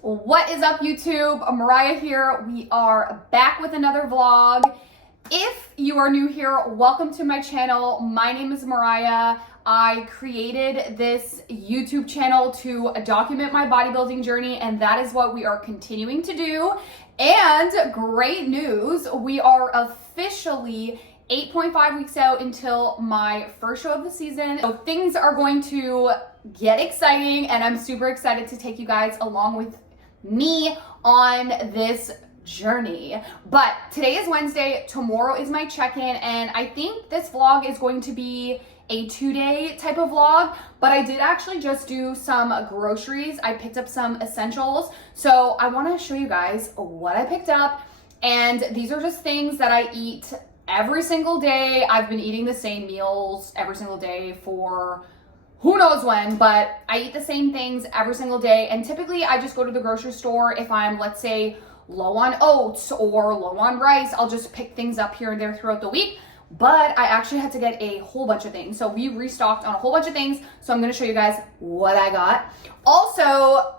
What is up, YouTube? Mariah here. We are back with another vlog. If you are new here, welcome to my channel. My name is Mariah. I created this YouTube channel to document my bodybuilding journey, and that is what we are continuing to do. And great news, we are officially 8.5 weeks out until my first show of the season. So things are going to get exciting, and I'm super excited to take you guys along with me on this journey. But today is Wednesday, tomorrow is my check-in, and I think this vlog is going to be a 2-day type of vlog, but I did actually just do some groceries. I picked up some essentials, so I want to show you guys what I picked up. And these are just things that I eat every single day. I've been eating the same meals every single day for who knows when, but I eat the same things every single day. And typically I just go to the grocery store if I'm, let's say, low on oats or low on rice. I'll just pick things up here and there throughout the week. But I actually had to get a whole bunch of things. So we restocked on a whole bunch of things. So I'm gonna show you guys what I got. Also,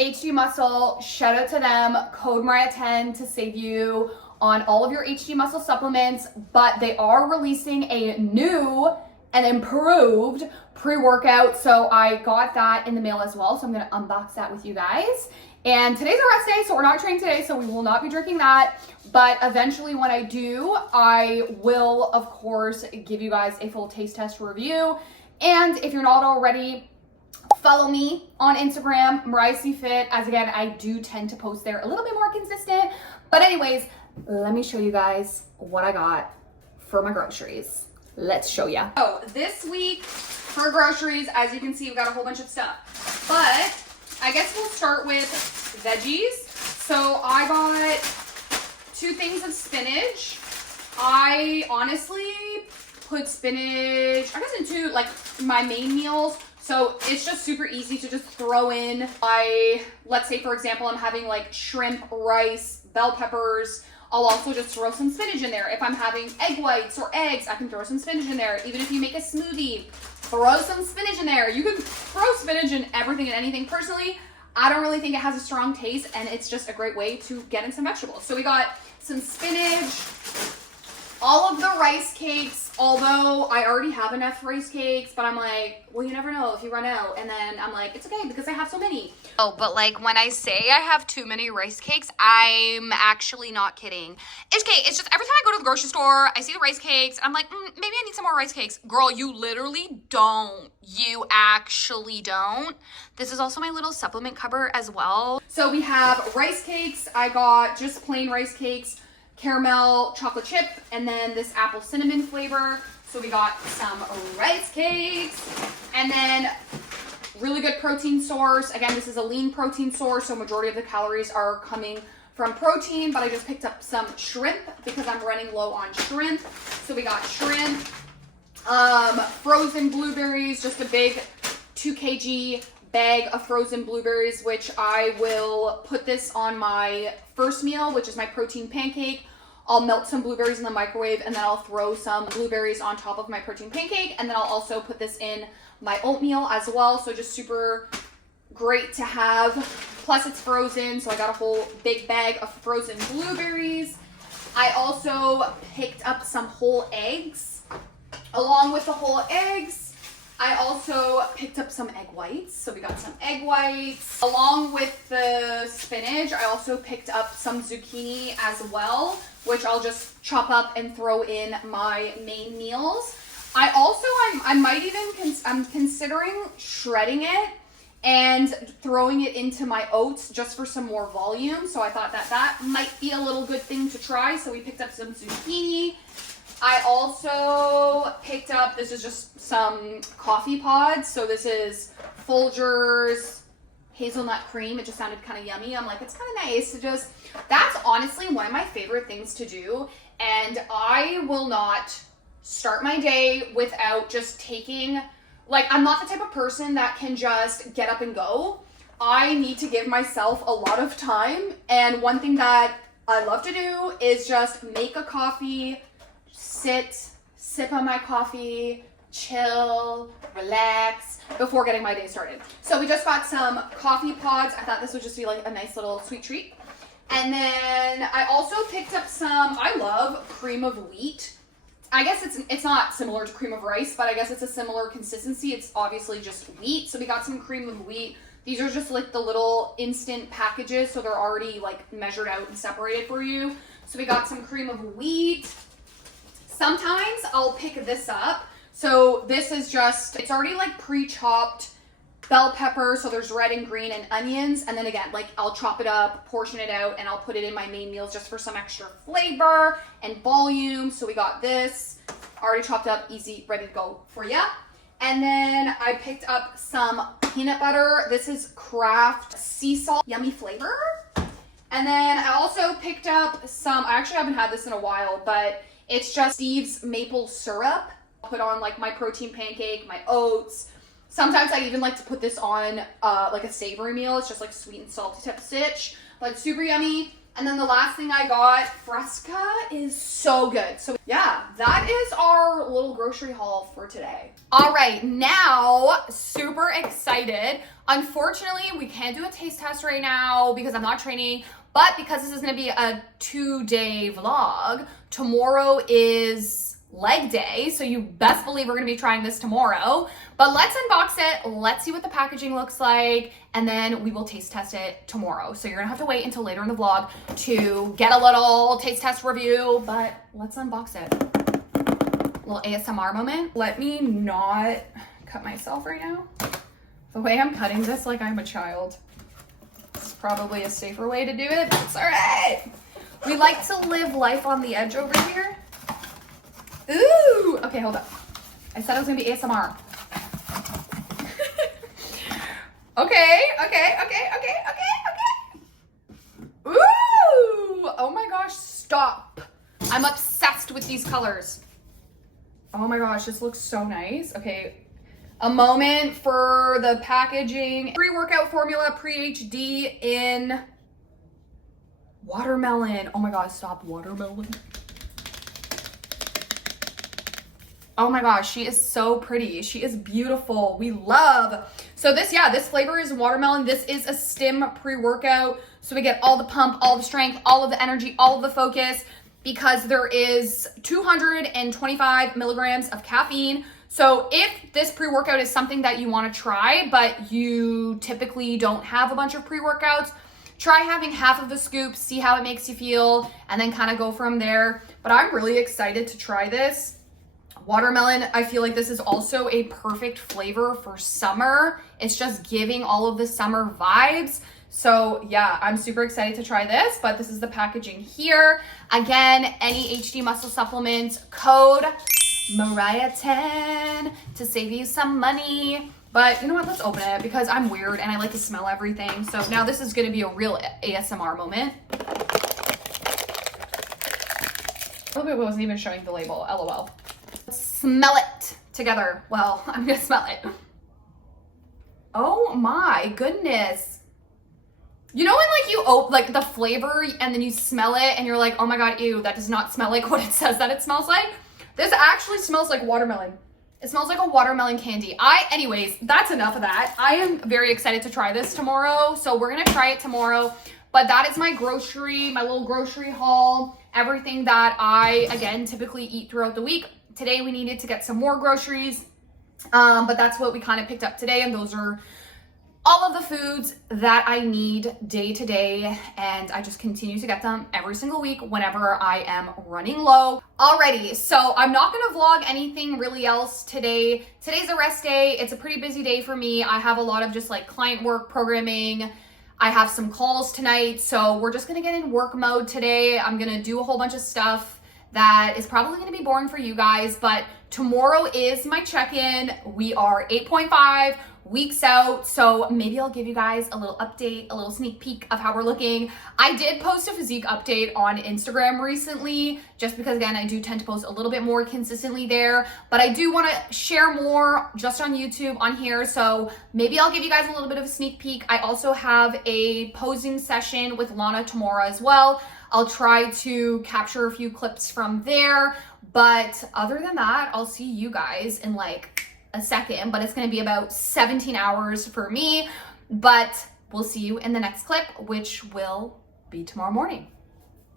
HD Muscle, shout out to them. Code Mariah10 to save you on all of your HD Muscle supplements. But they are releasing a new and improved pre-workout. So I got that in the mail as well. So I'm gonna unbox that with you guys. And today's a rest day, so we're not training today, so we will not be drinking that. But eventually when I do, I will, of course, give you guys a full taste test review. And if you're not already, follow me on Instagram, Mariah C Fit, as again, I do tend to post there a little bit more consistent. But anyways, let me show you guys what I got for my groceries. Let's show ya. So this week for groceries, as you can see, we've got a whole bunch of stuff. But I guess we'll start with veggies. So I got 2 things of spinach. I honestly put spinach, I guess, into like my main meals. So it's just super easy to just throw in let's say for example, I'm having like shrimp, rice, bell peppers. I'll also just throw some spinach in there. If I'm having egg whites or eggs, I can throw some spinach in there. Even if you make a smoothie, throw some spinach in there. You can throw spinach in everything and anything. Personally, I don't really think it has a strong taste, and it's just a great way to get in some vegetables. So we got some spinach, all of the rice cakes, although I already have enough rice cakes, but I'm like, well, you never know if you run out. And then I'm like, it's okay because I have so many. Oh, but like when I say I have too many rice cakes, I'm actually not kidding. It's okay. It's just every time I go to the grocery store, I see the rice cakes. I'm like, maybe I need some more rice cakes. Girl, you literally don't. You actually don't. This is also my little supplement cupboard as well. So we have rice cakes. I got just plain rice cakes, caramel chocolate chip, and then this apple cinnamon flavor. So we got some rice cakes, and then really good protein source. Again, this is a lean protein source, so majority of the calories are coming from protein, but I just picked up some shrimp because I'm running low on shrimp. So we got shrimp, frozen blueberries, just a big 2 kg bag of frozen blueberries, which I will put this on my first meal, which is my protein pancake. I'll melt some blueberries in the microwave, and then I'll throw some blueberries on top of my protein pancake, and then I'll also put this in my oatmeal as well. So just super great to have. Plus it's frozen, so I got a whole big bag of frozen blueberries. I also picked up some whole eggs. Along with the whole eggs, I also picked up some egg whites. So we got some egg whites. Along with the spinach, I also picked up some zucchini as well, which I'll just chop up and throw in my main meals. I'm considering shredding it and throwing it into my oats just for some more volume. So I thought that might be a little good thing to try. So we picked up some zucchini. I also picked up, this is just some coffee pods. So this is Folgers hazelnut cream. It just sounded kind of yummy. I'm like, it's kind of nice to just, that's honestly one of my favorite things to do. And I will not start my day without just taking, like, I'm not the type of person that can just get up and go. I need to give myself a lot of time. And one thing that I love to do is just make a coffee, sip on my coffee, chill, relax before getting my day started. So we just got some coffee pods. I thought this would just be like a nice little sweet treat. And then I also picked up some, I love cream of wheat. I guess it's not similar to cream of rice, but I guess it's a similar consistency. It's obviously just wheat. So we got some cream of wheat. These are just like the little instant packages, so they're already like measured out and separated for you. So we got some cream of wheat. Sometimes I'll pick this up. So this is just, it's already like pre-chopped bell pepper, so there's red and green and onions, and then again, like I'll chop it up, portion it out, and I'll put it in my main meals just for some extra flavor and volume. So we got this already chopped up, easy, ready to go for ya. And then I picked up some peanut butter. This is Kraft sea salt, yummy flavor. And then I also picked up some, I actually haven't had this in a while, but it's just Steve's maple syrup. I'll put on like my protein pancake, my oats. Sometimes I even like to put this on like a savory meal. It's just like sweet and salty type of stitch, but super yummy. And then the last thing I got, Fresca, is so good. So yeah, that is our little grocery haul for today. All right, now super excited. Unfortunately, we can't do a taste test right now because I'm not training, but because this is gonna be a 2-day vlog, tomorrow is leg day, so you best believe we're gonna be trying this tomorrow. But let's unbox it, let's see what the packaging looks like, and then we will taste test it tomorrow. So you're gonna have to wait until later in the vlog to get a little taste test review, but let's unbox it. Little ASMR moment. Let me not cut myself right now. The way I'm cutting this like I'm a child. It's probably a safer way to do it, but it's all right. We like to live life on the edge over here. Ooh, okay, hold up. I said it was gonna be ASMR. Okay. Ooh, oh my gosh, stop. I'm obsessed with these colors. Oh my gosh, this looks so nice. Okay, a moment for the packaging. Pre-workout formula, pre-HD in watermelon. Oh my God, stop, watermelon. Oh my gosh, she is so pretty. She is beautiful. We love. So this flavor is watermelon. This is a stim pre-workout. So we get all the pump, all the strength, all of the energy, all of the focus, because there is 225 milligrams of caffeine. So if this pre-workout is something that you want to try, but you typically don't have a bunch of pre-workouts, try having half of the scoop, see how it makes you feel, and then kind of go from there. But I'm really excited to try this. Watermelon, I feel like this is also a perfect flavor for summer. It's just giving all of the summer vibes. So yeah, I'm super excited to try this, but this is the packaging here. Again, any HD muscle supplements, code Mariah10 to save you some money. But you know what, let's open it because I'm weird and I like to smell everything. So now this is gonna be a real ASMR moment. Oh, it wasn't even showing the label, LOL. Smell it together. Well, I'm gonna smell it. Oh my goodness. You know when like you open like the flavor and then you smell it and you're like, oh my God, ew, that does not smell like what it says that it smells like. This actually smells like watermelon. It smells like a watermelon candy. Anyways, that's enough of that. I am very excited to try this tomorrow. So we're gonna try it tomorrow. But that is my little grocery haul. Everything that I, again, typically eat throughout the week. Today we needed to get some more groceries, but that's what we kind of picked up today, and those are all of the foods that I need day to day, and I just continue to get them every single week whenever I am running low. Alrighty, so I'm not gonna vlog anything really else today. Today's a rest day. It's a pretty busy day for me. I have a lot of just like client work, programming. I have some calls tonight, so we're just gonna get in work mode today. I'm gonna do a whole bunch of stuff that is probably gonna be boring for you guys, but tomorrow is my check-in. We are 8.5 weeks out, so maybe I'll give you guys a little update, a little sneak peek of how we're looking. I did post a physique update on Instagram recently, just because again, I do tend to post a little bit more consistently there, but I do wanna share more just on YouTube on here, so maybe I'll give you guys a little bit of a sneak peek. I also have a posing session with Lana tomorrow as well. I'll try to capture a few clips from there, But other than that, I'll see you guys in like a second, but it's going to be about 17 hours for me. But we'll see you in the next clip, which will be tomorrow morning.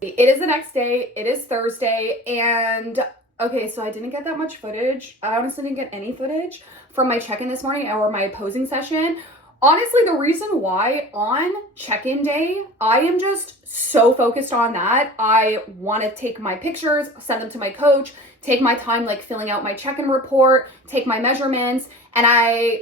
It is the next day. It is Thursday. And okay, so I didn't get that much footage. I honestly didn't get any footage from my check-in this morning or my posing session. Honestly, the reason why on check-in day, I am just so focused on that. I want to take my pictures, send them to my coach, take my time like filling out my check-in report, take my measurements, and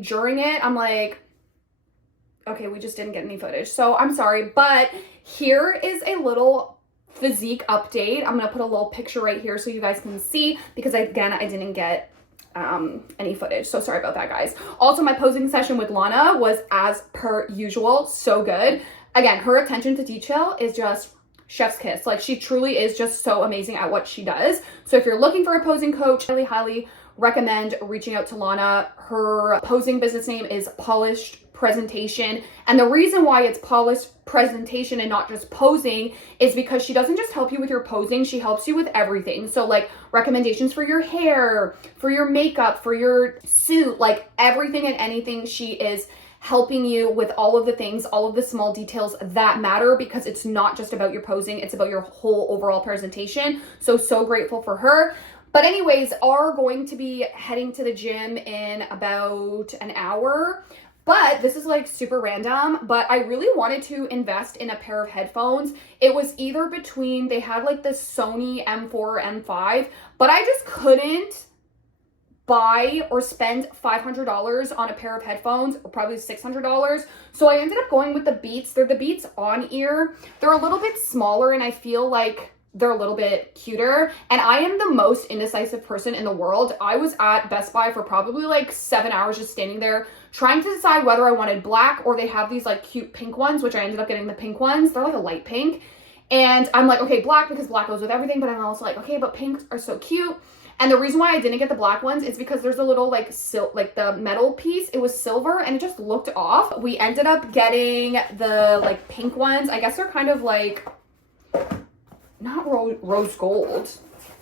during it, I'm like, okay, we just didn't get any footage. So I'm sorry, but here is a little physique update. I'm going to put a little picture right here so you guys can see, because I didn't get any footage, so sorry about that, guys. Also, my posing session with Lana was as per usual, so good. Again, her attention to detail is just chef's kiss. Like, she truly is just so amazing at what she does. So if you're looking for a posing coach, highly recommend reaching out to Lana. Her posing business name is Polished Presentation, and the reason why it's Polished Presentation and not just posing is because she doesn't just help you with your posing, she helps you with everything. So like recommendations for your hair, for your makeup, for your suit, like everything and anything. She is helping you with all of the things, all of the small details that matter, because it's not just about your posing, it's about your whole overall presentation. So grateful for her. But anyways, are going to be heading to the gym in about an hour. But this is like super random, but I really wanted to invest in a pair of headphones. It was either between, they had like the Sony M4 or M5, but I just couldn't buy or spend $500 on a pair of headphones, or probably $600. So I ended up going with the Beats. They're the Beats On Ear. They're a little bit smaller and I feel like they're a little bit cuter. And I am the most indecisive person in the world. I was at Best Buy for probably like 7 hours just standing there trying to decide whether I wanted black, or they have these like cute pink ones, which I ended up getting the pink ones. They're like a light pink. And I'm like, okay, black, because black goes with everything. But I'm also like, okay, but pinks are so cute. And the reason why I didn't get the black ones is because there's a little like like the metal piece. It was silver and it just looked off. We ended up getting the like pink ones. I guess they're kind of like, not rose gold.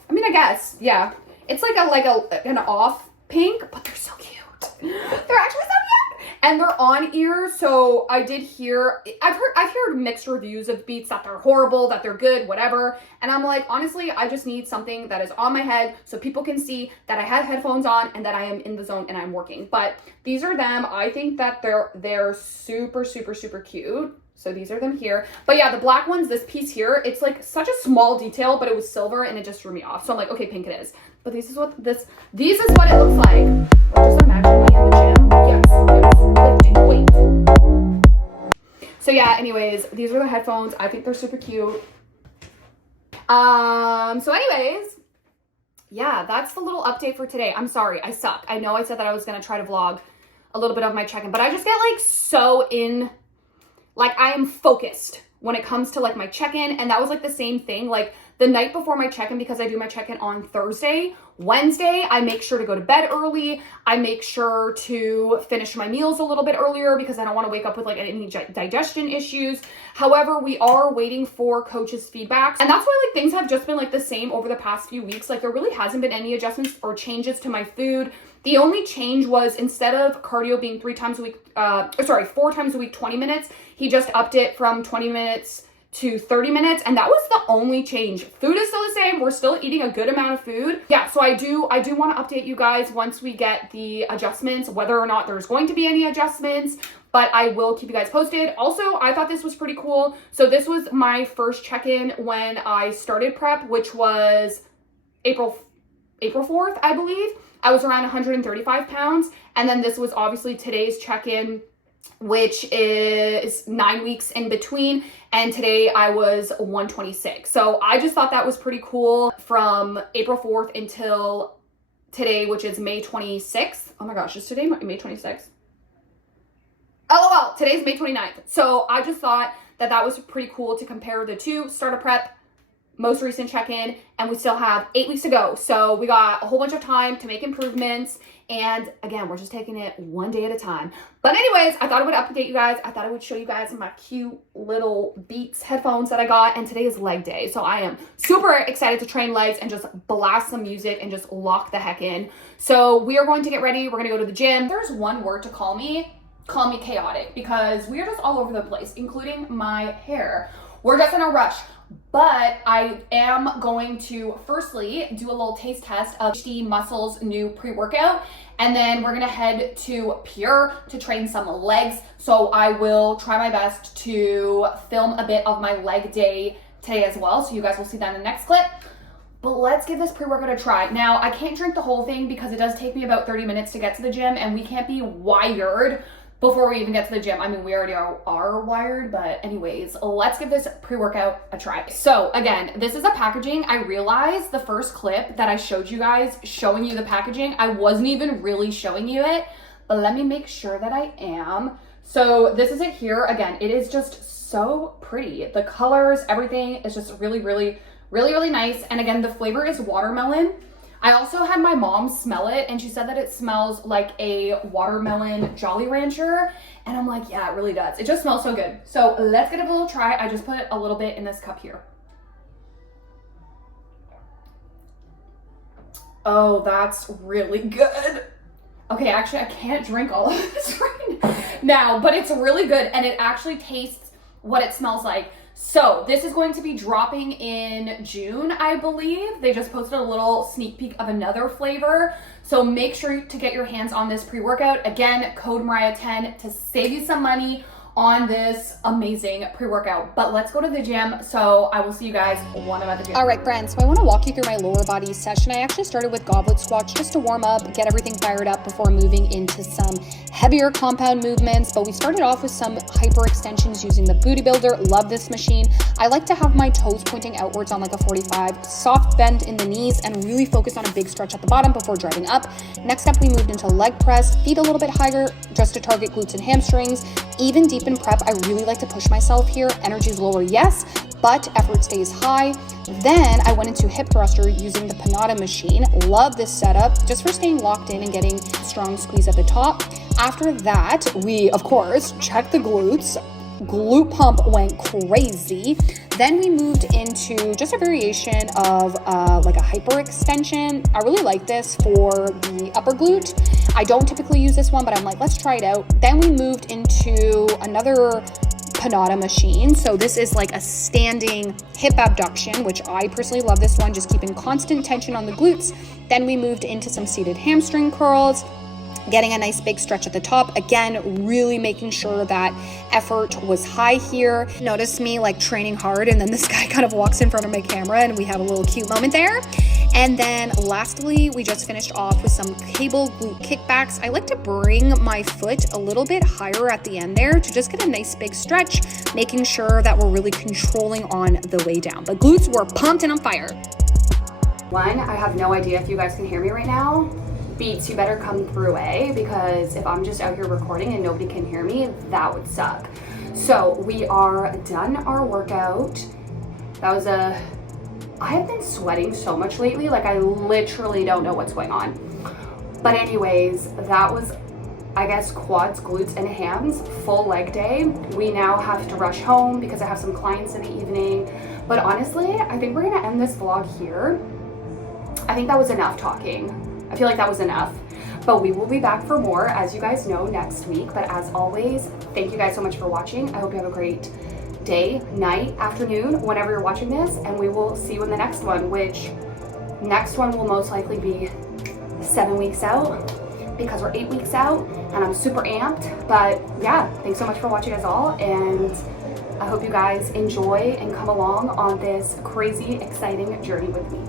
I mean, I guess, yeah. It's like an off pink, but they're so cute. They're actually so cute. And they're on ear, so I did hear, I've heard mixed reviews of Beats, that they're horrible, that they're good, whatever. And I'm like, honestly, I just need something that is on my head so people can see that I have headphones on and that I am in the zone and I'm working. But these are them. I think that they're super, super, super cute. So these are them here. But yeah, the black ones, this piece here, it's like such a small detail, but it was silver and it just threw me off. So I'm like, okay, pink it is. But this is what it looks like. Just imagine me in the gym. Yes, lifting weight. So yeah, anyways, these are the headphones. I think they're super cute. So anyways, yeah, that's the little update for today. I'm sorry, I suck. I know I said that I was gonna try to vlog a little bit of my check-in, but I just get like so in, like I am focused when it comes to like my check-in. And that was like the same thing. Like the night before my check-in, because I do my check-in on Thursday, Wednesday, I make sure to go to bed early. I make sure to finish my meals a little bit earlier because I don't want to wake up with like any digestion issues. However, we are waiting for coach's feedback. And that's why like things have just been like the same over the past few weeks. Like there really hasn't been any adjustments or changes to my food. The only change was, instead of cardio being 4 times a week, 20 minutes, he just upped it from 20 minutes to 30 minutes. And that was the only change. Food is still the same. We're still eating a good amount of food. Yeah, so I do want to update you guys once we get the adjustments, whether or not there's going to be any adjustments, but I will keep you guys posted. Also, I thought this was pretty cool. So this was my first check-in when I started prep, which was April 4th, I believe. I was around 135 pounds. And then this was obviously today's check-in, which is 9 weeks in between. And today I was 126. So I just thought that was pretty cool from April 4th until today, which is May 26th. Oh my gosh, is today May 26th? LOL, today's May 29th. So I just thought that that was pretty cool to compare the two. Start a prep, most recent check-in, and we still have 8 weeks to go. So we got a whole bunch of time to make improvements. And again, we're just taking it one day at a time. But anyways, I thought I would update you guys. I thought I would show you guys my cute little Beats headphones that I got. And today is leg day. So I am super excited to train legs and just blast some music and just lock the heck in. So we are going to get ready. We're going to go to the gym. There's one word to call me chaotic, because we are just all over the place, including my hair. We're just in a rush. But I am going to firstly do a little taste test of HD Muscle's new pre-workout, and then we're gonna head to Pure to train some legs. So I will try my best to film a bit of my leg day today as well, so you guys will see that in the next clip. But let's give this pre-workout a try. Now, I can't drink the whole thing because it does take me about 30 minutes to get to the gym, and we can't be wired before we even get to the gym. I mean, we already are wired, but anyways, let's give this pre-workout a try. So again, this is a packaging. I realized the first clip that I showed you guys showing you the packaging, I wasn't even really showing you it, but let me make sure that I am. So this is it here. Again, it is just so pretty. The colors, everything is just really, really, really, really nice. And again, the flavor is watermelon. I also had my mom smell it, and she said that it smells like a watermelon Jolly Rancher, and I'm like, yeah, it really does. It just smells so good. So let's give it a little try. I just put a little bit in this cup here. Oh, that's really good. Okay, actually, I can't drink all of this right now, but it's really good, and it actually tastes what it smells like. So this is going to be dropping in June, I believe. They just posted a little sneak peek of another flavor. So make sure to get your hands on this pre-workout. Again, code Mariah10 to save you some money on this amazing pre-workout. But let's go to the gym. So I will see you guys when I'm at the gym. All right, friends, so I want to walk you through my lower body session. I actually started with goblet squats just to warm up, get everything fired up before moving into some heavier compound movements. But we started off with some hyper extensions using the Booty Builder. Love this machine. I like to have my toes pointing outwards on like a 45, soft bend in the knees, and really focus on a big stretch at the bottom before driving up. Next up, we moved into leg press, feet a little bit higher just to target glutes and hamstrings. Even deep in prep, I really like to push myself here. Energy's lower, yes, but effort stays high. Then I went into hip thruster using the Panada machine. Love this setup just for staying locked in and getting strong squeeze at the top. After that, we, of course, checked the glutes. Glute pump went crazy. Then we moved into just a variation of like a hyper extension. I really like this for the upper glute. I don't typically use this one, but I'm like, let's try it out. Then we moved into another Panada machine. So this is like a standing hip abduction, which I personally love this one, just keeping constant tension on the glutes. Then we moved into some seated hamstring curls, getting a nice big stretch at the top. Again, really making sure that effort was high here. Notice me like training hard, and then this guy kind of walks in front of my camera and we have a little cute moment there. And then lastly, we just finished off with some cable glute kickbacks. I like to bring my foot a little bit higher at the end there to just get a nice big stretch, making sure that we're really controlling on the way down. But glutes were pumped and on fire. One, I have no idea if you guys can hear me right now. Beats, you better come through, because if I'm just out here recording and nobody can hear me, that would suck. So we are done our workout. I have been sweating so much lately, like I literally don't know what's going on. But anyways, that was, I guess, quads, glutes, and hams, full leg day. We now have to rush home because I have some clients in the evening. But honestly, I think we're gonna end this vlog here. I think that was enough talking. I feel like that was enough, but we will be back for more, as you guys know, next week. But as always, thank you guys so much for watching. I hope you have a great day, night, afternoon, whenever you're watching this, and we will see you in the next one, which next one will most likely be 7 weeks out because we're 8 weeks out, and I'm super amped. But yeah, thanks so much for watching us all, and I hope you guys enjoy and come along on this crazy, exciting journey with me.